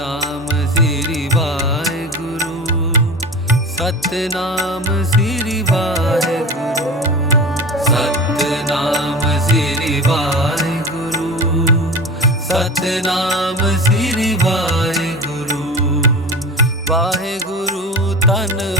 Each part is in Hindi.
ਨਾਮ ਸ੍ਰੀ ਵਾਹਿਗੁਰੂ ਸਤ ਨਾਮ ਸ੍ਰੀ ਵਾਹਿਗੁਰੂ ਸਤ ਨਾਮ ਸ੍ਰੀ ਵਾਹਿਗੁਰੂ ਸਤ ਨਾਮ ਸ੍ਰੀ ਵਾਹਿਗੁਰੂ ਵਾਹਿਗੁਰੂ ਤਨ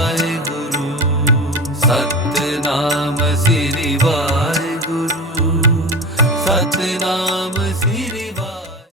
सतनाम श्री वाहे गुरु सत श्री